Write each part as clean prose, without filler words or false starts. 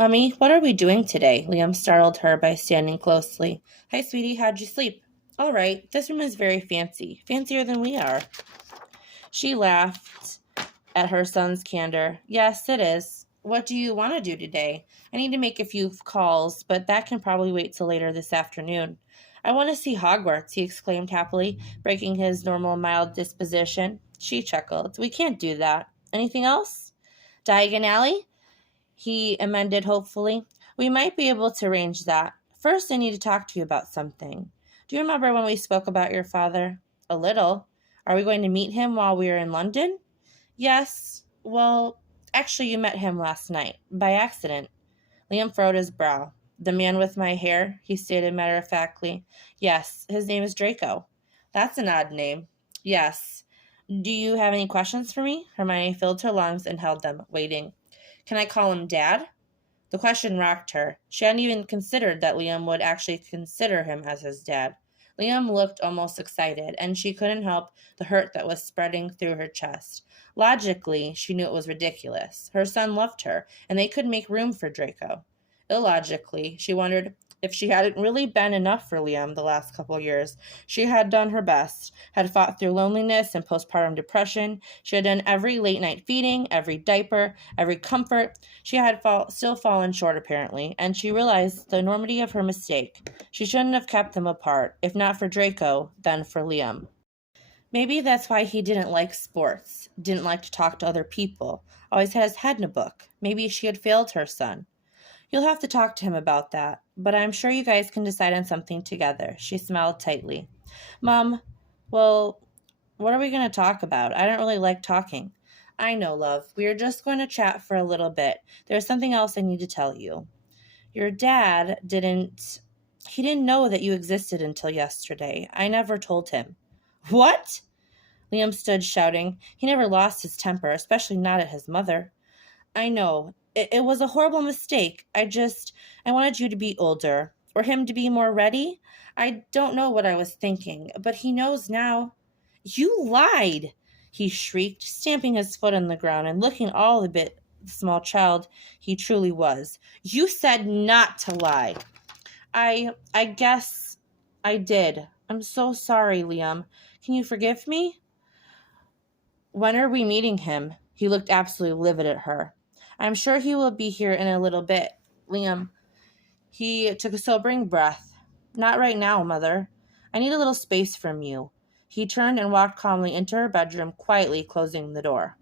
Mommy, what are we doing today? Liam startled her by standing closely. Hi, sweetie, how'd you sleep? All right, this room is very fancy, fancier than we are. She laughed at her son's candor. Yes, it is. What do you want to do today? I need to make a few calls, but that can probably wait till later this afternoon. I want to see Hogwarts, he exclaimed happily, breaking his normal mild disposition. She chuckled. We can't do that. Anything else? Diagon Alley? He amended hopefully. We might be able to arrange that. First, I need to talk to you about something. Do you remember when we spoke about your father? A little. Are we going to meet him while we are in London? Yes. Well, actually, you met him last night, by accident. Liam furrowed his brow. The man with my hair, he stated matter-of-factly. Yes, his name is Draco. That's an odd name. Yes. Do you have any questions for me? Hermione filled her lungs and held them, waiting. Can I call him Dad? The question rocked her. She hadn't even considered that Liam would actually consider him as his dad. Liam looked almost excited, and she couldn't help the hurt that was spreading through her chest. Logically, she knew it was ridiculous. Her son loved her, and they could make room for Draco. Illogically, she wondered if she hadn't really been enough for Liam the last couple of years. She had done her best, had fought through loneliness and postpartum depression. She had done every late-night feeding, every diaper, every comfort. She had still fallen short, apparently, and she realized the enormity of her mistake. She shouldn't have kept them apart. If not for Draco, then for Liam. Maybe that's why he didn't like sports, didn't like to talk to other people, always had his head in a book. Maybe she had failed her son. You'll have to talk to him about that, but I'm sure you guys can decide on something together. She smiled tightly. Mom, well, what are we going to talk about? I don't really like talking. I know, love. We are just going to chat for a little bit. There's something else I need to tell you. Your dad didn't know that you existed until yesterday. I never told him. What? Liam stood shouting. He never lost his temper, especially not at his mother. I know. It was a horrible mistake. I wanted you to be older, or him to be more ready. I don't know what I was thinking, but he knows now. You lied, he shrieked, stamping his foot on the ground and looking all the bit the small child he truly was. You said not to lie. I guess I did. I'm so sorry, Liam. Can you forgive me? When are we meeting him? He looked absolutely livid at her. I'm sure he will be here in a little bit. Liam, he took a sobering breath. Not right now, Mother. I need a little space from you. He turned and walked calmly into her bedroom, quietly closing the door.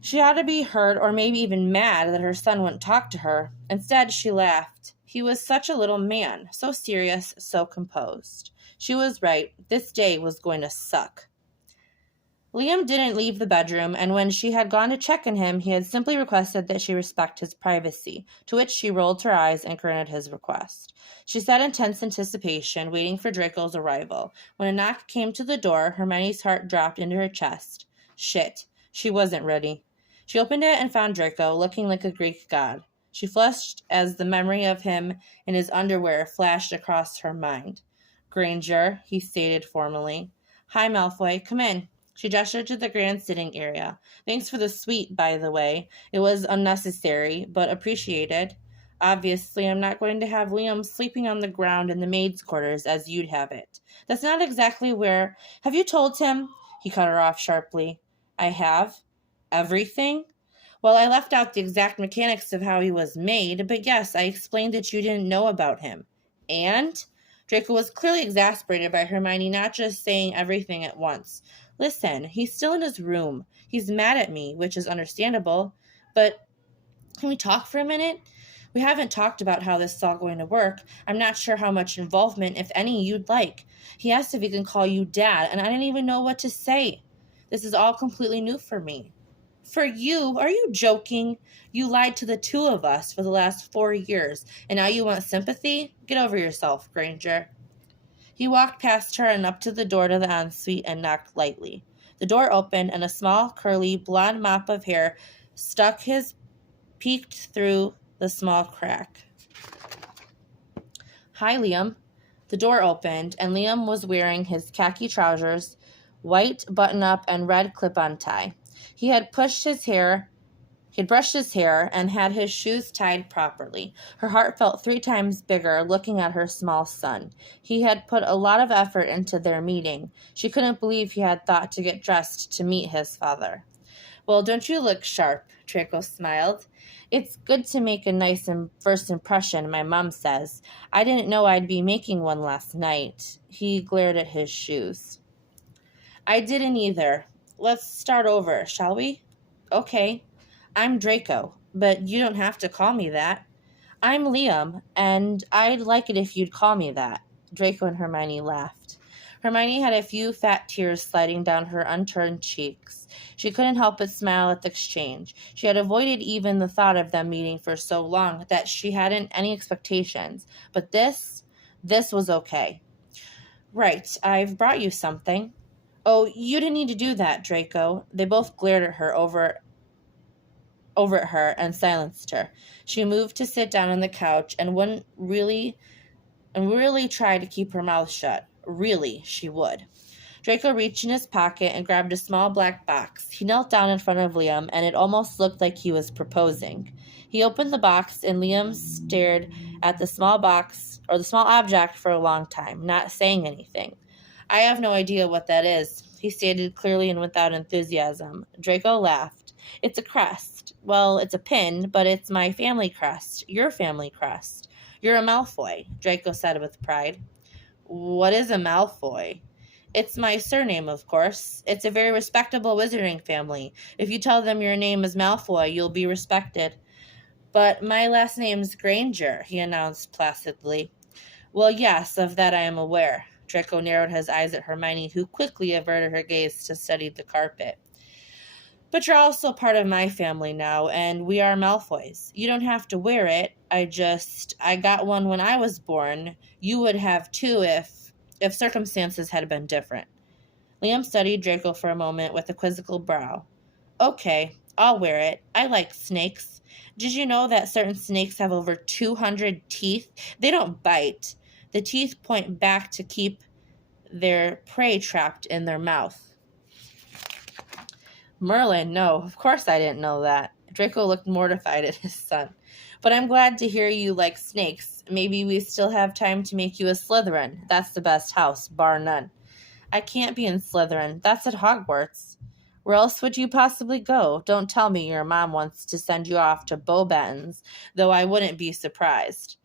She ought to be hurt or maybe even mad that her son wouldn't talk to her. Instead, she laughed. He was such a little man, so serious, so composed. She was right. This day was going to suck. Liam didn't leave the bedroom, and when she had gone to check on him, he had simply requested that she respect his privacy, to which she rolled her eyes and granted his request. She sat in tense anticipation, waiting for Draco's arrival. When a knock came to the door, Hermione's heart dropped into her chest. Shit, she wasn't ready. She opened it and found Draco, looking like a Greek god. She flushed as the memory of him in his underwear flashed across her mind. Granger, he stated formally. Hi, Malfoy, come in. She gestured to the grand sitting area. Thanks for the suite, by the way. It was unnecessary, but appreciated. Obviously, I'm not going to have Liam sleeping on the ground in the maid's quarters as you'd have it. That's not exactly where... Have you told him? He cut her off sharply. I have? Everything? Well, I left out the exact mechanics of how he was made, but yes, I explained that you didn't know about him. And? Draco was clearly exasperated by Hermione not just saying everything at once. Listen, he's still in his room. He's mad at me, which is understandable, but can we talk for a minute? We haven't talked about how this is all going to work. I'm not sure how much involvement, if any, you'd like. He asked if he can call you Dad, and I didn't even know what to say. This is all completely new for me. For you? Are you joking? You lied to the two of us for the last 4 years, and now you want sympathy? Get over yourself, Granger. He walked past her and up to the door to the ensuite and knocked lightly. The door opened, and a small, curly, blonde mop of hair peeked through the small crack. Hi, Liam. The door opened, and Liam was wearing his khaki trousers, white button-up, and red clip-on tie. He had pushed his hair He had brushed his hair and had his shoes tied properly. Her heart felt 3 times bigger looking at her small son. He had put a lot of effort into their meeting. She couldn't believe he had thought to get dressed to meet his father. Well, don't you look sharp? Draco smiled. It's good to make a nice first impression, my mom says. I didn't know I'd be making one last night. He glared at his shoes. I didn't either. Let's start over, shall we? Okay. I'm Draco, but you don't have to call me that. I'm Liam, and I'd like it if you'd call me that. Draco and Hermione laughed. Hermione had a few fat tears sliding down her unturned cheeks. She couldn't help but smile at the exchange. She had avoided even the thought of them meeting for so long that she hadn't any expectations. But this was okay. Right, I've brought you something. Oh, you didn't need to do that, Draco. They both glared at her over at her and silenced her. She moved to sit down on the couch and really try to keep her mouth shut. Really, she would. Draco reached in his pocket and grabbed a small black box. He knelt down in front of Liam, and it almost looked like he was proposing. He opened the box, and Liam stared at the small object for a long time, not saying anything. I have no idea what that is, he stated clearly and without enthusiasm. Draco laughed. It's a crest. Well, it's a pin, but it's my family crest. Your family crest. You're a Malfoy, Draco said with pride. What is a Malfoy? It's my surname, of course. It's a very respectable wizarding family. If you tell them your name is Malfoy, you'll be respected. But my last name's Granger, he announced placidly. Well, yes, of that I am aware. Draco narrowed his eyes at Hermione, who quickly averted her gaze to study the carpet. But you're also part of my family now, and we are Malfoys. You don't have to wear it. I got one when I was born. You would have too if circumstances had been different. Liam studied Draco for a moment with a quizzical brow. Okay, I'll wear it. I like snakes. Did you know that certain snakes have over 200 teeth? They don't bite. The teeth point back to keep their prey trapped in their mouth. Merlin, no, of course I didn't know that. Draco looked mortified at his son. But I'm glad to hear you like snakes. Maybe we still have time to make you a Slytherin. That's the best house, bar none. I can't be in Slytherin. That's at Hogwarts. Where else would you possibly go? Don't tell me your mom wants to send you off to Beauxbatons, though I wouldn't be surprised.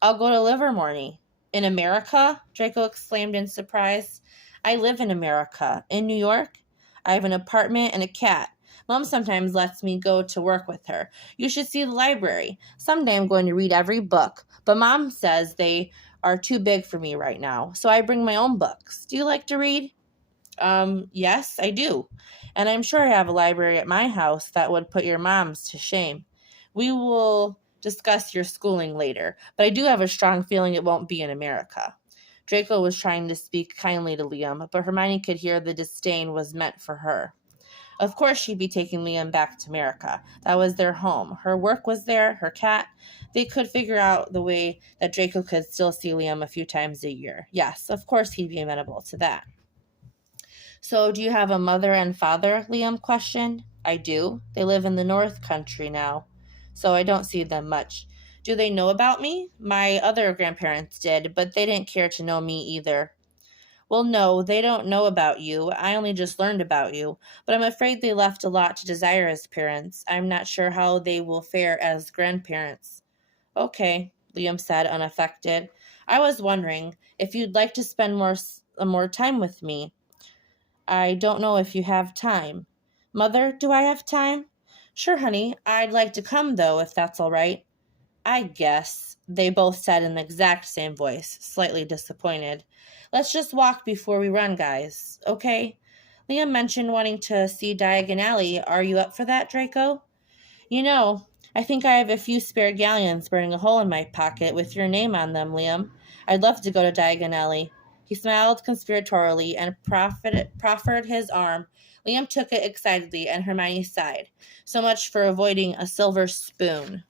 I'll go to Livermorny. In America? Draco exclaimed in surprise. I live in America. In New York? I have an apartment and a cat. Mom sometimes lets me go to work with her. You should see the library. Someday I'm going to read every book, but Mom says they are too big for me right now, so I bring my own books. Do you like to read? Yes, I do. And I'm sure I have a library at my house that would put your moms to shame. We will discuss your schooling later, but I do have a strong feeling it won't be in America. Draco was trying to speak kindly to Liam, but Hermione could hear the disdain was meant for her. Of course she'd be taking Liam back to America. That was their home. Her work was there, her cat. They could figure out the way that Draco could still see Liam a few times a year. Yes, of course he'd be amenable to that. So, do you have a mother and father? Liam questioned. I do. They live in the North Country now, so I don't see them much. Do they know about me? My other grandparents did, but they didn't care to know me either. Well, no, they don't know about you. I only just learned about you, but I'm afraid they left a lot to desire as parents. I'm not sure how they will fare as grandparents. Okay, Liam said, unaffected. I was wondering if you'd like to spend more time with me. I don't know if you have time. Mother, do I have time? Sure, honey. I'd like to come, though, if that's all right. I guess, they both said in the exact same voice, slightly disappointed. Let's just walk before we run, guys, okay? Liam mentioned wanting to see Diagon Alley. Are you up for that, Draco? You know, I think I have a few spare galleons burning a hole in my pocket with your name on them, Liam. I'd love to go to Diagon Alley. He smiled conspiratorially and proffered his arm. Liam took it excitedly, and Hermione sighed. So much for avoiding a silver spoon.